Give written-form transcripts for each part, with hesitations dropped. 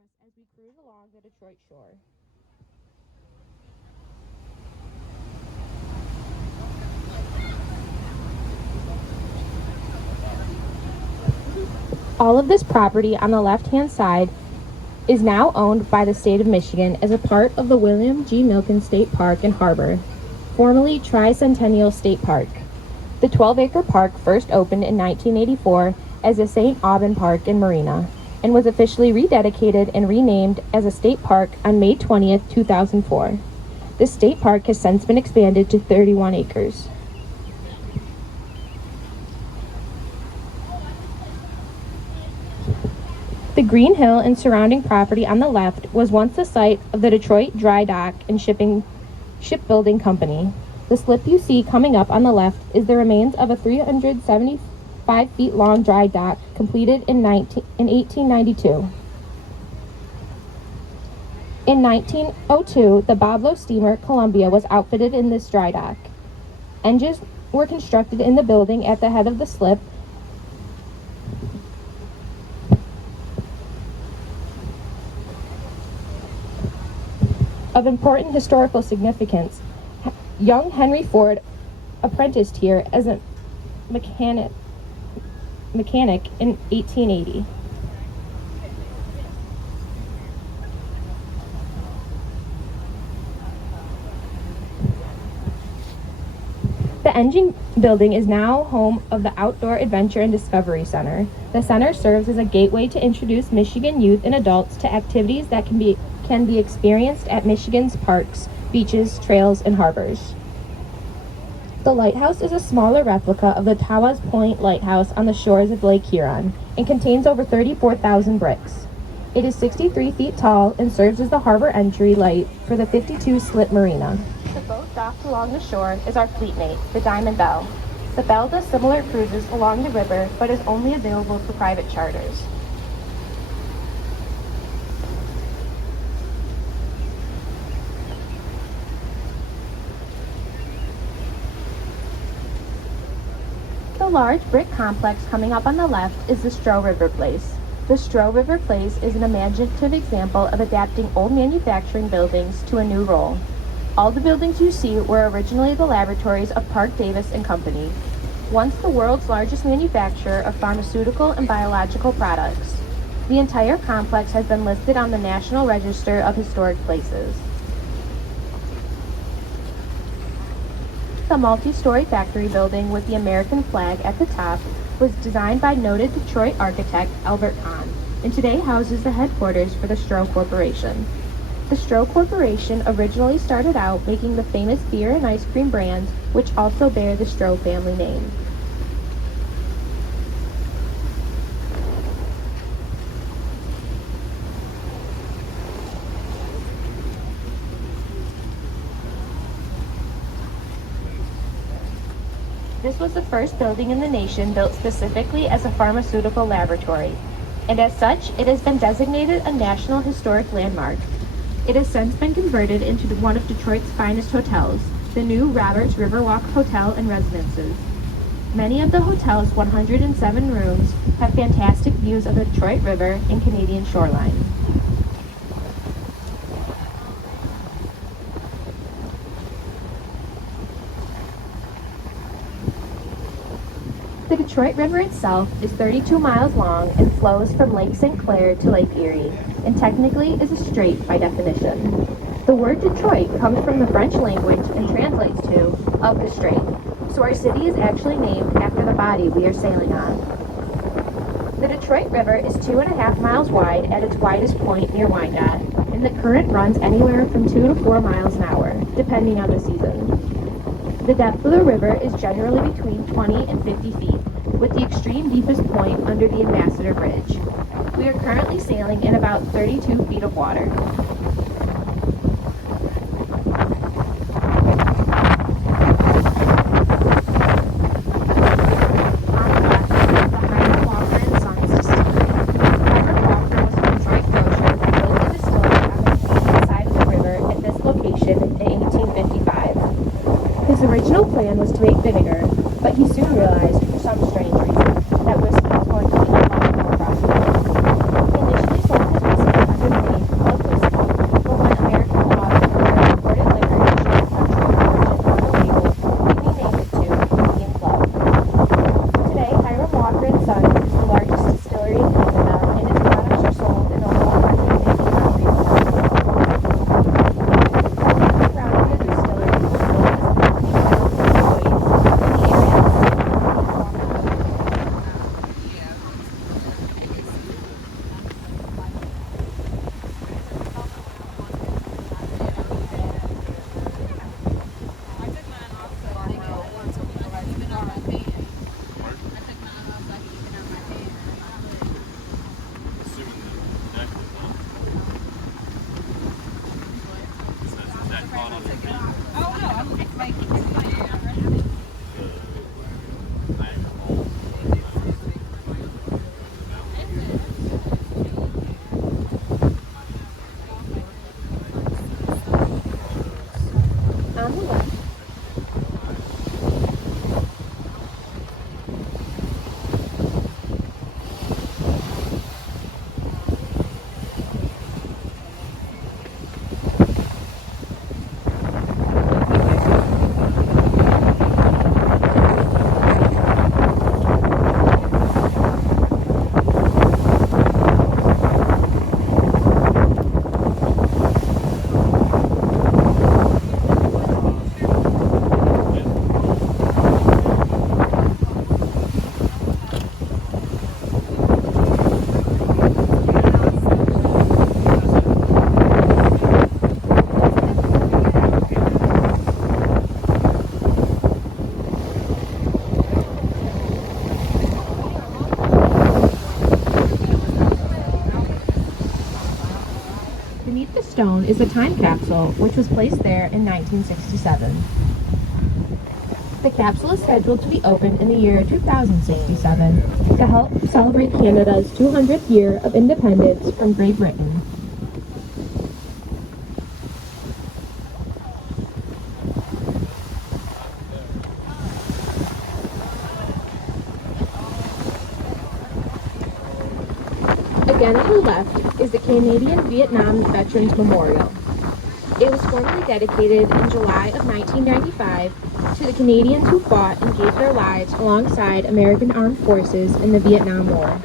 us as we cruise along the Detroit shore. All of this property on the left-hand side is now owned by the state of Michigan as a part of the William G. Milken State Park and Harbor, formerly Tricentennial State Park. The 12-acre park first opened in 1984 as the St. Aubin Park and Marina, and was officially rededicated and renamed as a state park on May 20th, 2004. This state park has since been expanded to 31 acres. The Green Hill and surrounding property on the left was once the site of the Detroit Dry Dock and Shipbuilding Company. The slip you see coming up on the left is the remains of a 375 feet long dry dock completed in 1892. In 1902, the Boblo steamer Columbia was outfitted in this dry dock. Engines were constructed in the building at the head of the slip. Of important historical significance, young Henry Ford apprenticed here as a mechanic in 1880. The engine building is now home of the Outdoor Adventure and Discovery Center. The center serves as a gateway to introduce Michigan youth and adults to activities that can be experienced at Michigan's parks, beaches, trails, and harbors. The lighthouse is a smaller replica of the Tawas Point Lighthouse on the shores of Lake Huron and contains over 34,000 bricks. It is 63 feet tall and serves as the harbor entry light for the 52 Slip Marina. The boat docked along the shore is our fleetmate, the Diamond Belle. The Belle does similar cruises along the river, but is only available for private charters. The large brick complex coming up on the left is the Stroh River Place. The Stroh River Place is an imaginative example of adapting old manufacturing buildings to a new role. All the buildings you see were originally the laboratories of Parke Davis and Company, once the world's largest manufacturer of pharmaceutical and biological products. The entire complex has been listed on the National Register of Historic Places. The multi-story factory building with the American flag at the top was designed by noted Detroit architect Albert Kahn, and today houses the headquarters for the Stroh Corporation. The Stroh Corporation originally started out making the famous beer and ice cream brands, which also bear the Stroh family name. This was the first building in the nation built specifically as a pharmaceutical laboratory, and as such, it has been designated a National Historic Landmark. It has since been converted into one of Detroit's finest hotels, the new Roberts Riverwalk Hotel and Residences. Many of the hotel's 107 rooms have fantastic views of the Detroit River and Canadian shoreline. The Detroit River itself is 32 miles long and flows from Lake St. Clair to Lake Erie, and technically is a strait by definition. The word Detroit comes from the French language and translates to of the strait, so our city is actually named after the body we are sailing on. The Detroit River is 2.5 miles wide at its widest point near Wyandotte, and the current runs anywhere from 2 to 4 miles an hour, depending on the season. The depth of the river is generally between 20 and 50 feet, with the extreme deepest point under the Ambassador Bridge. We are currently sailing in about 32 feet of water. His original plan was to make vinegar, but he soon realized, for some strange reason, that whiskey was going to be a lot more profitable. He initially sold his whiskey under the Beneath the stone is a time capsule, which was placed there in 1967. The capsule is scheduled to be opened in the year 2067 to help celebrate Canada's 200th year of independence from Great Britain. Again on the left is the Canadian Vietnam Veterans Memorial. It was formally dedicated in July of 1995 to the Canadians who fought and gave their lives alongside American armed forces in the Vietnam War.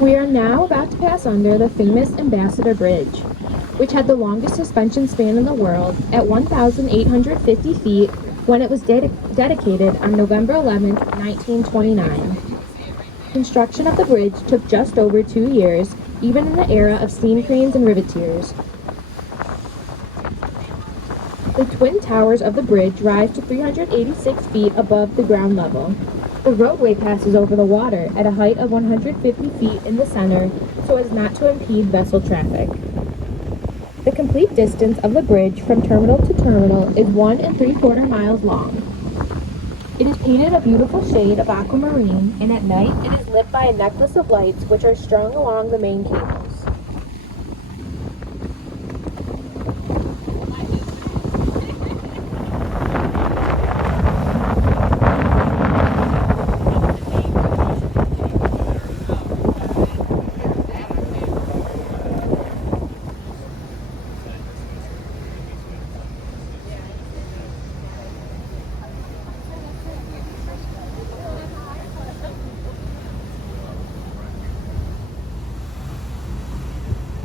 We are now about to pass under the famous Ambassador Bridge, which had the longest suspension span in the world at 1,850 feet when it was dedicated on November 11, 1929. Construction of the bridge took just over 2 years, even in the era of steam cranes and riveteers. The twin towers of the bridge rise to 386 feet above the ground level. The roadway passes over the water at a height of 150 feet in the center so as not to impede vessel traffic. The complete distance of the bridge from terminal to terminal is 1 3/4 miles long. It is painted a beautiful shade of aquamarine, and at night it is lit by a necklace of lights which are strung along the main cables.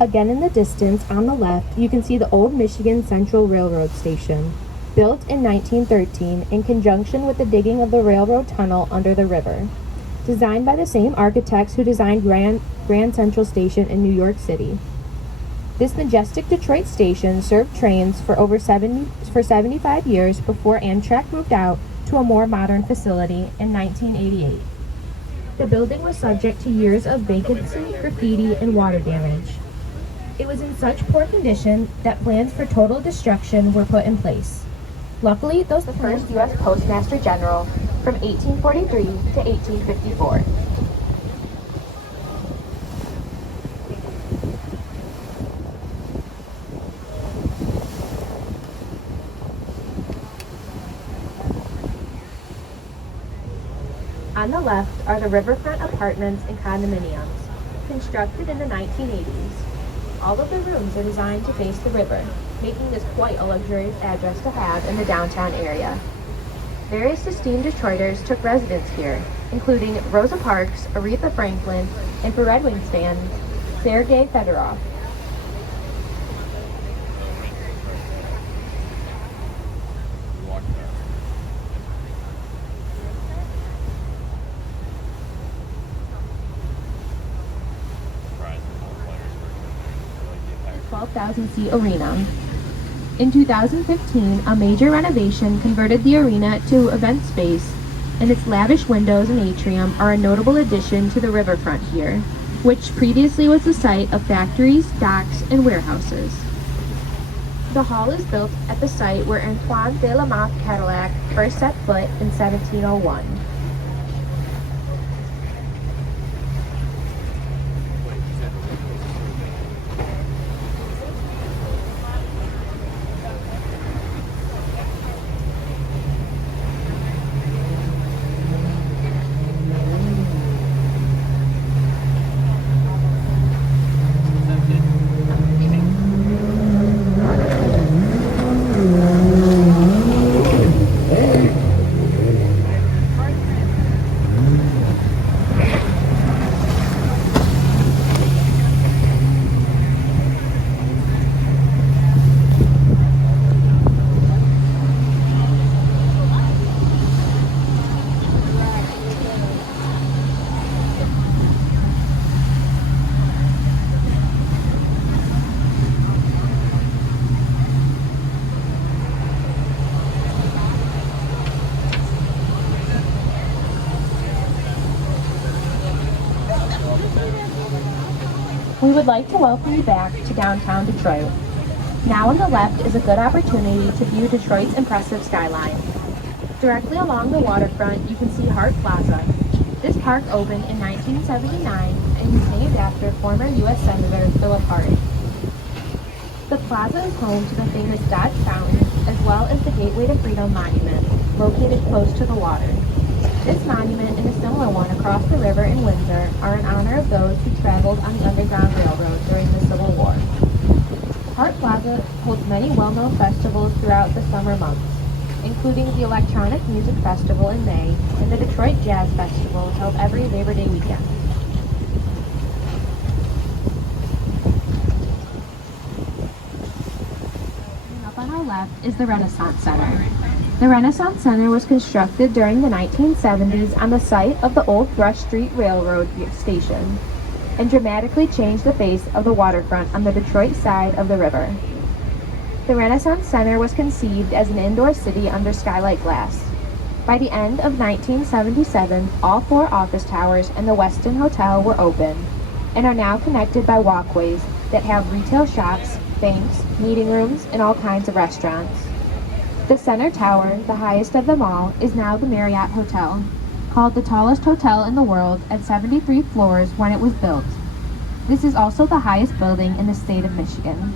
Again in the distance, on the left, you can see the old Michigan Central Railroad Station, built in 1913 in conjunction with the digging of the railroad tunnel under the river, designed by the same architects who designed Grand Central Station in New York City. This majestic Detroit station served trains for over 75 years before Amtrak moved out to a more modern facility in 1988. The building was subject to years of vacancy, graffiti, and water damage. It was in such poor condition that plans for total destruction were put in place. Luckily, those were the first U.S. Postmaster General from 1843 to 1854. On the left are the riverfront apartments and condominiums, constructed in the 1980s. All of the rooms are designed to face the river, making this quite a luxurious address to have in the downtown area. Various esteemed Detroiters took residence here, including Rosa Parks, Aretha Franklin, and for Red Wings fans, Sergei Fedorov. $12,000-seat arena. In 2015, a major renovation converted the arena to event space, and its lavish windows and atrium are a notable addition to the riverfront here, which previously was the site of factories, docks, and warehouses. The hall is built at the site where Antoine de la Motte Cadillac first set foot in 1701. would like to welcome you back to downtown Detroit. Now on the left is a good opportunity to view Detroit's impressive skyline. Directly along the waterfront, you can see Hart Plaza. This park opened in 1979 and is named after former U.S. Senator Philip Hart. The plaza is home to the famous Dodge Fountain, as well as the Gateway to Freedom Monument, located close to the water. This monument and a similar one across the river in Windsor are in honor of those who traveled on the Underground Railroad during the Civil War. Hart Plaza holds many well-known festivals throughout the summer months, including the Electronic Music Festival in May and the Detroit Jazz Festival held every Labor Day weekend. Up on our left is the Renaissance Center. The Renaissance Center was constructed during the 1970s on the site of the old Thrush Street Railroad station and dramatically changed the face of the waterfront on the Detroit side of the river. The Renaissance Center was conceived as an indoor city under skylight glass. By the end of 1977, all 4 office towers and the Westin Hotel were open and are now connected by walkways that have retail shops, banks, meeting rooms, and all kinds of restaurants. The center tower, the highest of them all, is now the Marriott Hotel, called the tallest hotel in the world at 73 floors when it was built. This is also the highest building in the state of Michigan.